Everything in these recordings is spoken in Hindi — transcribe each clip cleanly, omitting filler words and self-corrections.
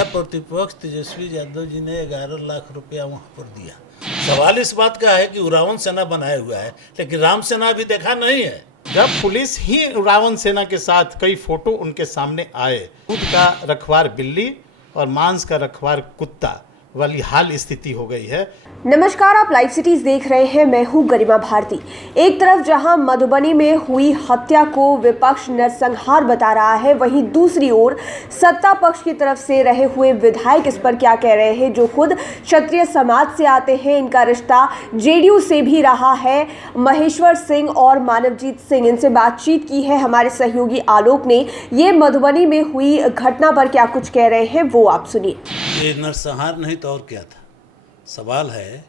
नेता प्रतिपक्ष तेजस्वी यादव जी ने 11 लाख रुपया वहाँ पर दिया। सवाल इस बात का है कि रावण सेना बनाया हुआ है, लेकिन राम सेना अभी देखा नहीं है। जब पुलिस ही रावण सेना के साथ कई फोटो उनके सामने आए, दूध का रखवार बिल्ली और मांस का रखवार कुत्ता वाली हाल स्थिति हो गई है। नमस्कार, आप लाइव सिटीज देख रहे हैं। मैं हूं गरिमा भारती। एक तरफ जहां मधुबनी में हुई हत्या को विपक्ष नरसंहार बता रहा है, वहीं दूसरी ओर सत्ता पक्ष की तरफ से रहे हुए विधायक इस पर क्या कह रहे हैं, जो खुद क्षत्रिय समाज से आते हैं। इनका रिश्ता जेडीयू से भी रहा है। महेश्वर सिंह और मानवजीत सिंह, इनसे बातचीत की है हमारे सहयोगी आलोक ने। ये मधुबनी में हुई घटना पर क्या कुछ कह रहे हैं, वो आप सुनिए। ये नरसंहार नहीं तो और क्या था। सवाल है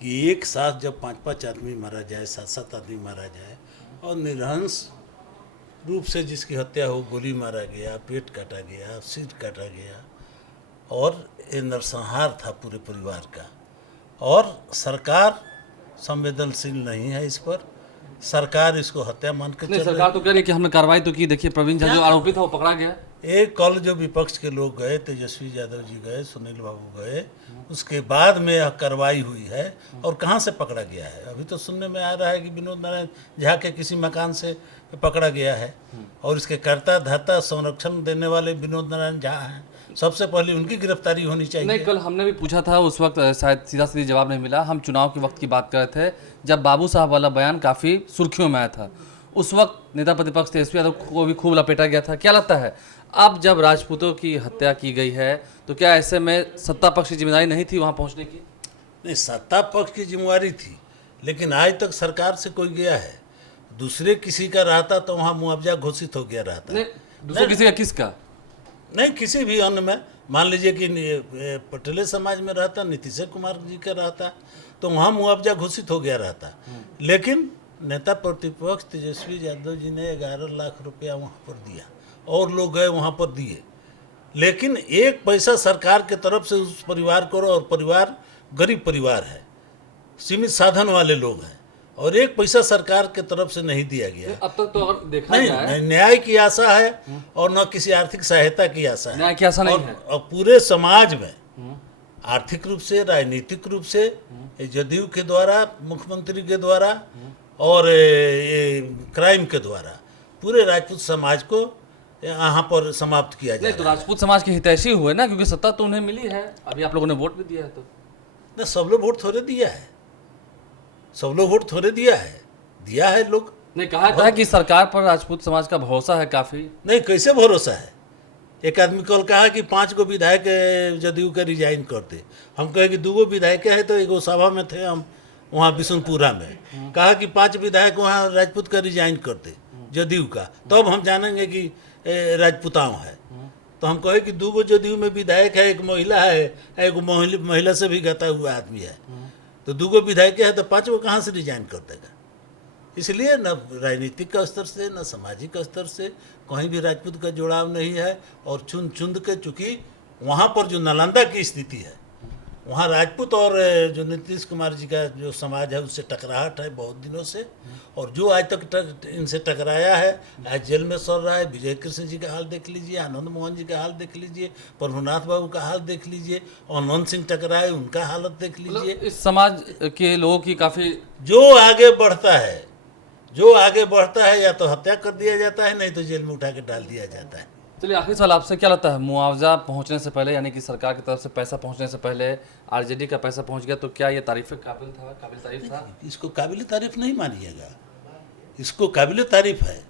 कि एक साथ जब 5-5 आदमी मारा जाए, 7-7 आदमी मारा जाए और निरहंस रूप से जिसकी हत्या हो, गोली मारा गया, पेट काटा गया, सिर काटा गया, और ये नरसंहार था पूरे परिवार का। और सरकार संवेदनशील नहीं है इस पर। सरकार इसको हत्या मान के चल सरकार तो कह रही है कि हमने कार्रवाई तो की। देखिए, प्रवीण झा जो आरोपी था वो पकड़ा गया। एक कल जो विपक्ष के लोग गए, तेजस्वी यादव जी गए, सुनील बाबू गए, उसके बाद में यह कार्रवाई हुई है। और कहाँ से पकड़ा गया है? अभी तो सुनने में आ रहा है कि विनोद नारायण झा के किसी मकान से पकड़ा गया है, और इसके कर्ता धर्ता संरक्षण देने वाले विनोद नारायण झा हैं। सबसे पहले उनकी गिरफ्तारी होनी चाहिए। नहीं, कल हमने भी पूछा था, उस वक्त शायद सीधा सीधी जवाब नहीं मिला। हम चुनाव के वक्त की बात कर रहे थे, जब बाबू साहब वाला बयान काफ़ी सुर्खियों में आया था। उस वक्त नेता प्रतिपक्ष तेजस्वी यादव को भी खूब लपेटा गया था। क्या लगता है, अब जब राजपूतों की हत्या की गई है, तो क्या ऐसे में सत्ता पक्ष की जिम्मेदारी नहीं थी वहाँ पहुँचने की? नहीं, सत्ता पक्ष की जिम्मेवारी थी, लेकिन आज तक सरकार से कोई गया है? दूसरे किसी का रहता तो वहाँ मुआवजा घोषित हो गया रहता। नहीं, दूसरे किसी का, किसका? नहीं, किसी भी अन्य में मान लीजिए कि पटेल समाज में रहता, नीतीश कुमार जी का रहता, तो वहाँ मुआवजा घोषित हो गया रहता। लेकिन नेता प्रतिपक्ष तेजस्वी यादव जी ने 11 लाख रुपया वहाँ पर दिया, और लोग गए वहाँ पर दिए, लेकिन एक पैसा सरकार के तरफ से उस परिवार को, और परिवार गरीब परिवार है, सीमित साधन वाले लोग हैं, और एक पैसा सरकार के तरफ से नहीं दिया गया। अब तक तो अगर देखा नहीं, जाए, न्याय की आशा है और न किसी आर्थिक सहायता की आशा है। न्याय की आशा नहीं है। और पूरे समाज में आर्थिक रूप से, राजनीतिक रूप से जदयू के द्वारा, मुख्यमंत्री के द्वारा और क्राइम के द्वारा पूरे राजपूत समाज को यहाँ पर समाप्त किया जाए। नहीं तो राजपूत समाज के हितैषी हुए ना, क्योंकि सत्ता तो उन्हें मिली है। अभी आप लोगों ने वोट भी दिया है, तो नहीं, सब लोग वोट थोड़े दिया है, सब लोग वोट थोड़े दिया है लोग। नहीं, कहा था कि सरकार पर राजपूत समाज का भरोसा है काफी। नहीं, कैसे भरोसा है? एक आदमी कल कहा कि 5 गो विधायक जदयू का रिजाइन करते। हम कहे कि 2 गो विधायक है, तो एगो सभा में थे हम वहाँ बिशुनपुरा में, कहा कि 5 विधायक वहाँ राजपूत का रिजाइन करते जदयू का, तब हम जानेंगे कि राजपूताओं है। तो हम कहे कि 2 गो जदयू में विधायक है, एक महिला है, एक महिला से भी गता हुआ आदमी है, तो 2 गो विधायक है, तो 5 गो कहाँ से रिजाइन कर देगा? इसलिए न राजनीतिक स्तर से, न सामाजिक स्तर से कहीं भी राजपूत का जुड़ाव नहीं है। और चुन के, चूँकि वहाँ पर जो नालंदा की स्थिति है, वहाँ राजपूत और जो नीतीश कुमार जी का जो समाज है, उससे टकराहट है बहुत दिनों से। और जो आज तक इनसे टकराया है, आज जेल में सड़ रहा है। विजय कृष्ण जी का हाल देख लीजिए, आनंद मोहन जी का हाल देख लीजिए, प्रभुनाथ बाबू का हाल देख लीजिए, और अनंत सिंह टकराए, उनका हालत देख लीजिए। इस समाज के लोगों की काफी, जो आगे बढ़ता है या तो हत्या कर दिया जाता है, नहीं तो जेल में उठा के डाल दिया जाता है। चलिए आखिरी सवाल आपसे, क्या लगता है, मुआवजा पहुंचने से पहले, यानी कि सरकार की तरफ से पैसा पहुंचने से पहले आरजेडी का पैसा पहुंच गया, तो क्या ये तारीफ काबिल तारीफ था? इसको काबिल तारीफ नहीं मानिएगा, इसको काबिल तारीफ है।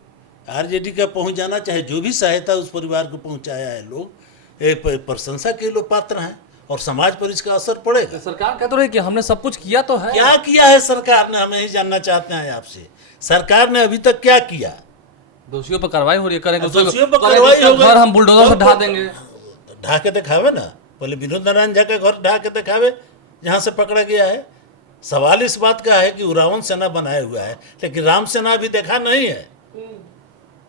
आरजेडी का पहुंच जाना, चाहे जो भी सहायता उस परिवार को पहुंचाया है, लोग प्रशंसा के लोग पात्र हैं, और समाज पर इसका असर पड़ेगा। सरकार कह तो रही कि हमने सब कुछ किया तो है। क्या किया है सरकार ने, हमें ही जानना चाहते हैं आपसे। सरकार ने अभी तक क्या किया? दोषियों पर कार्रवाई हो रही है, करेंगे दोषियों पर कार्रवाई होगी, घर हम बुलडोजर से ढा देंगे। ढा के दिखावे ना, पहले विनोद नारायण झा का घर ढा के दिखावे जहाँ से पकड़ा गया है। सवाल इस बात का है कि रावण सेना बनाया हुआ है, लेकिन राम सेना अभी देखा नहीं है।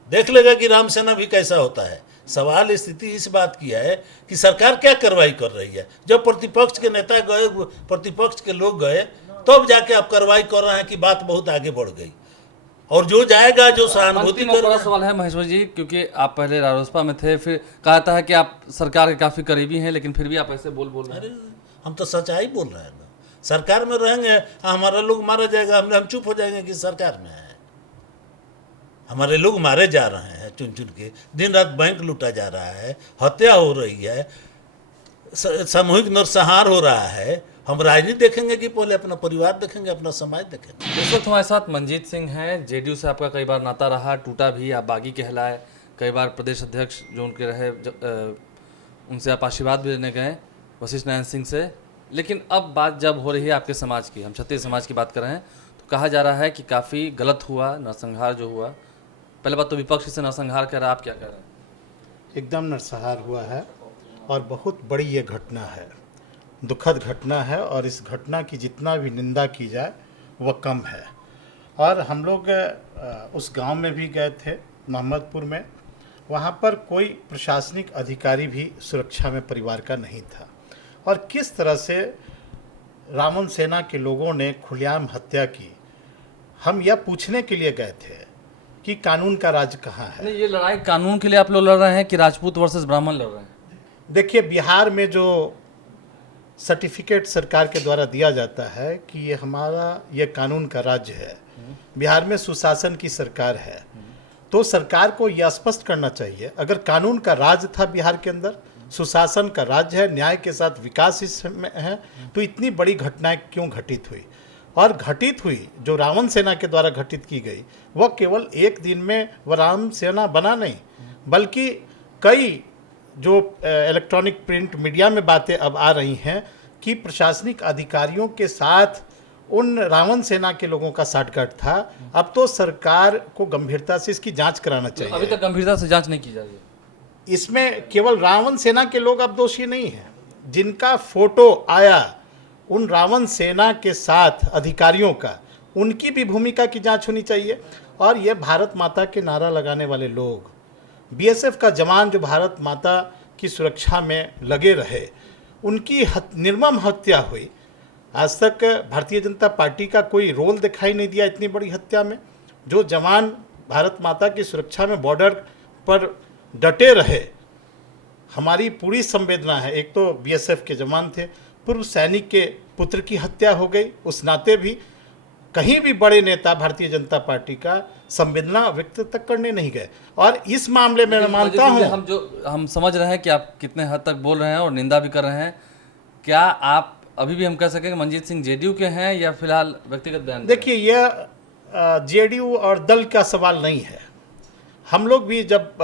देख लेगा कि राम सेना भी कैसा होता है। सवाल स्थिति इस बात की है कि सरकार क्या कार्रवाई कर रही है। जब प्रतिपक्ष के नेता गए, प्रतिपक्ष के लोग गए, तब जाके आप कार्रवाई कर रहे हैं कि बात बहुत आगे बढ़ गई। और जो जाएगा जो सहानुभूति अंतिम और बड़ा करेगा। सवाल है महेश्वर जी, क्योंकि आप पहले रालोसपा में थे, फिर कहता है कि आप सरकार के काफी करीबी हैं, लेकिन फिर भी आप ऐसे बोल रहे हैं। अरे हम तो सच्चाई बोल रहे हैं ना, सरकार में रहेंगे हमारा लोग मारा जाएगा, हम चुप हो जाएंगे कि सरकार में है। हमारे लोग मारे जा रहे हैं चुन चुन के, दिन रात बैंक लूटा जा रहा है, हत्या हो रही है, सामूहिक नरसंहार हो रहा है। हम राजनीति देखेंगे कि पहले अपना परिवार देखेंगे, अपना समाज देखेंगे। इस वक्त हमारे साथ मंजीत सिंह हैं। जेडीयू से आपका कई बार नाता रहा, टूटा भी, आप बागी कहलाए, कई बार प्रदेश अध्यक्ष जो उनके रहे उनसे आप आशीर्वाद भी लेने गए वशिष्ठ नारायण सिंह से। लेकिन अब बात जब हो रही है आपके समाज की, हम क्षत्रिय समाज की बात कर रहे हैं, तो कहा जा रहा है कि काफ़ी गलत हुआ नरसंहार जो हुआ। पहले बात तो विपक्ष से नरसंहार कह रहा है, आप क्या कह रहे हैं? एकदम नरसंहार हुआ है और बहुत बड़ी ये घटना है, दुखद घटना है, और इस घटना की जितना भी निंदा की जाए वह कम है। और हम लोग उस गांव में भी गए थे, मोहम्मदपुर में, वहाँ पर कोई प्रशासनिक अधिकारी भी सुरक्षा में परिवार का नहीं था, और किस तरह से रावण सेना के लोगों ने खुलेआम हत्या की। हम यह पूछने के लिए गए थे कि कानून का राज कहाँ है। नहीं, ये लड़ाई कानून के लिए आप लोग लड़ रहे हैं कि राजपूत वर्सेस ब्राह्मण लड़ रहे हैं? देखिए, बिहार में जो सर्टिफिकेट सरकार के द्वारा दिया जाता है कि ये कानून का राज्य है, बिहार में सुशासन की सरकार है, तो सरकार को यह स्पष्ट करना चाहिए, अगर कानून का राज था बिहार के अंदर, सुशासन का राज्य है, न्याय के साथ विकास इसमें है, तो इतनी बड़ी घटनाएं क्यों घटित हुई? और घटित हुई जो रावण सेना के द्वारा घटित की गई, वह केवल एक दिन में वह रावण सेना बना नहीं, बल्कि कई जो इलेक्ट्रॉनिक प्रिंट मीडिया में बातें अब आ रही हैं कि प्रशासनिक अधिकारियों के साथ उन रावण सेना के लोगों का साठगांठ था। अब तो सरकार को गंभीरता से इसकी जांच कराना चाहिए। अभी तक गंभीरता से जांच नहीं की जा रही है। इसमें केवल रावण सेना के लोग अब दोषी नहीं हैं, जिनका फोटो आया उन रावण सेना के साथ अधिकारियों का, उनकी भी भूमिका की जांच होनी चाहिए। और ये भारत माता के नारा लगाने वाले लोग, बीएसएफ का जवान जो भारत माता की सुरक्षा में लगे रहे, उनकी निर्मम हत्या हुई। आज तक भारतीय जनता पार्टी का कोई रोल दिखाई नहीं दिया इतनी बड़ी हत्या में। जो जवान भारत माता की सुरक्षा में बॉर्डर पर डटे रहे, हमारी पूरी संवेदना है। एक तो बीएसएफ के जवान थे, पूर्व सैनिक के पुत्र की हत्या हो गई, उस नाते भी कहीं भी बड़े नेता भारतीय जनता पार्टी का संवेदना व्यक्त तक करने नहीं गए। और इस मामले में मैं मानता हूं, हम समझ रहे हैं कि आप कितने हद तक बोल रहे हैं और निंदा भी कर रहे हैं। क्या आप अभी भी हम कह सकें कि मंजीत सिंह जेडीयू के हैं या फिलहाल व्यक्तिगत बयान? देखिए, यह जेडीयू और दल का सवाल नहीं है। हम लोग भी जब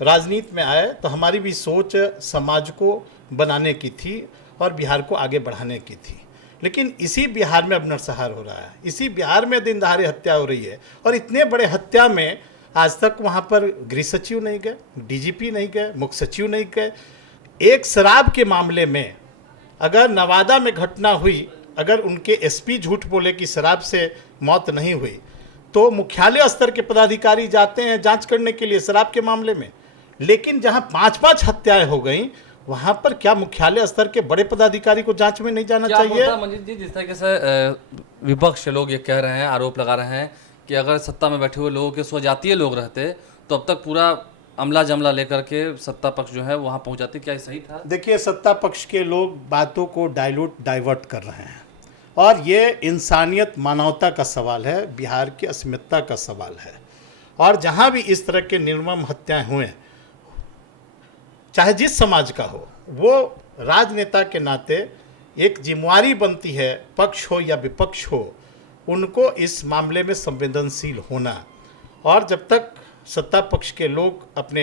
राजनीति में आए तो हमारी भी सोच समाज को बनाने की थी और बिहार को आगे बढ़ाने की थी। लेकिन इसी बिहार में अब नरसंहार हो रहा है, इसी बिहार में दिन दहाड़े हत्या हो रही है। और इतने बड़े हत्या में आज तक वहाँ पर गृह सचिव नहीं गए, डीजीपी नहीं गए, मुख्य सचिव नहीं गए। एक शराब के मामले में अगर नवादा में घटना हुई, अगर उनके एसपी झूठ बोले कि शराब से मौत नहीं हुई, तो मुख्यालय स्तर के पदाधिकारी जाते हैं जांच करने के लिए शराब के मामले में। लेकिन जहां 5-5 हत्याएं हो गई, वहां पर क्या मुख्यालय स्तर के बड़े पदाधिकारी को जांच में नहीं जाना चाहिए? मंजीत जी, जिस तरीके से विपक्ष के लोग ये कह रहे हैं, आरोप लगा रहे हैं कि अगर सत्ता में बैठे हुए लोगों के स्वजातीय लोग रहते तो अब तक पूरा अमला जमला लेकर के सत्ता पक्ष जो है वहां पहुंचाते, क्या ये सही था? देखिए, सत्ता पक्ष के लोग बातों को डाइवर्ट कर रहे हैं, और ये इंसानियत मानवता का सवाल है, बिहार की अस्मिता का सवाल है। और जहां भी इस तरह के निर्मम हत्याएं हुए, चाहे जिस समाज का हो, वो राजनेता के नाते एक जिम्मेवारी बनती है, पक्ष हो या विपक्ष हो, उनको इस मामले में संवेदनशील होना। और जब तक सत्ता पक्ष के लोग अपने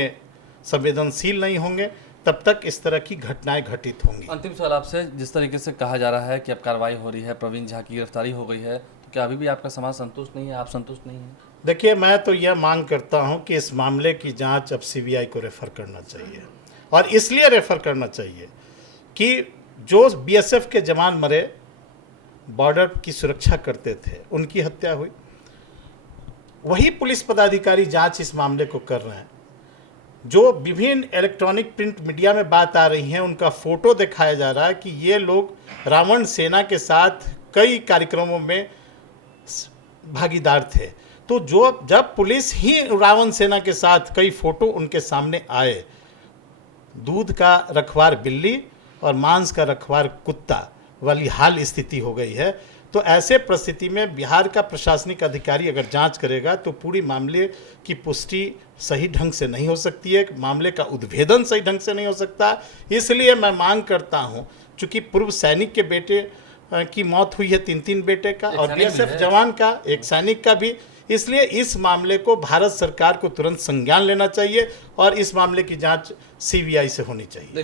संवेदनशील नहीं होंगे, तब तक इस तरह की घटनाएं घटित होंगी। अंतिम सवाल आपसे, जिस तरीके से कहा जा रहा है कि अब कार्रवाई हो रही है, प्रवीण झा की गिरफ्तारी हो गई है, तो क्या अभी भी आपका समाज संतुष्ट नहीं है, आप संतुष्ट नहीं हैं? देखिए, मैं तो यह मांग करता हूं कि इस मामले की जांच अब सीबीआई को रेफर करना चाहिए। और इसलिए रेफर करना चाहिए कि जो बीएसएफ के जवान मरे, बॉर्डर की सुरक्षा करते थे, उनकी हत्या हुई, वही पुलिस पदाधिकारी जांच इस मामले को कर रहे हैं। जो विभिन्न इलेक्ट्रॉनिक प्रिंट मीडिया में बात आ रही है, उनका फोटो दिखाया जा रहा है कि ये लोग रावण सेना के साथ कई कार्यक्रमों में भागीदार थे। तो जब पुलिस ही रावण सेना के साथ कई फोटो उनके सामने आए, दूध का रखवार बिल्ली और मांस का रखवार कुत्ता वाली हाल स्थिति हो गई है, तो ऐसे परिस्थिति में बिहार का प्रशासनिक अधिकारी अगर जांच करेगा तो पूरी मामले की पुष्टि सही ढंग से नहीं हो सकती है, मामले का उद्भेदन सही ढंग से नहीं हो सकता। इसलिए मैं मांग करता हूं, चूंकि पूर्व सैनिक के बेटे की मौत हुई है, 3 बेटे का, और बीएसएफ जवान का, एक सैनिक का भी, इसलिए इस मामले को भारत सरकार को तुरंत संज्ञान लेना चाहिए और इस मामले की जांच सीबीआई से होनी चाहिए।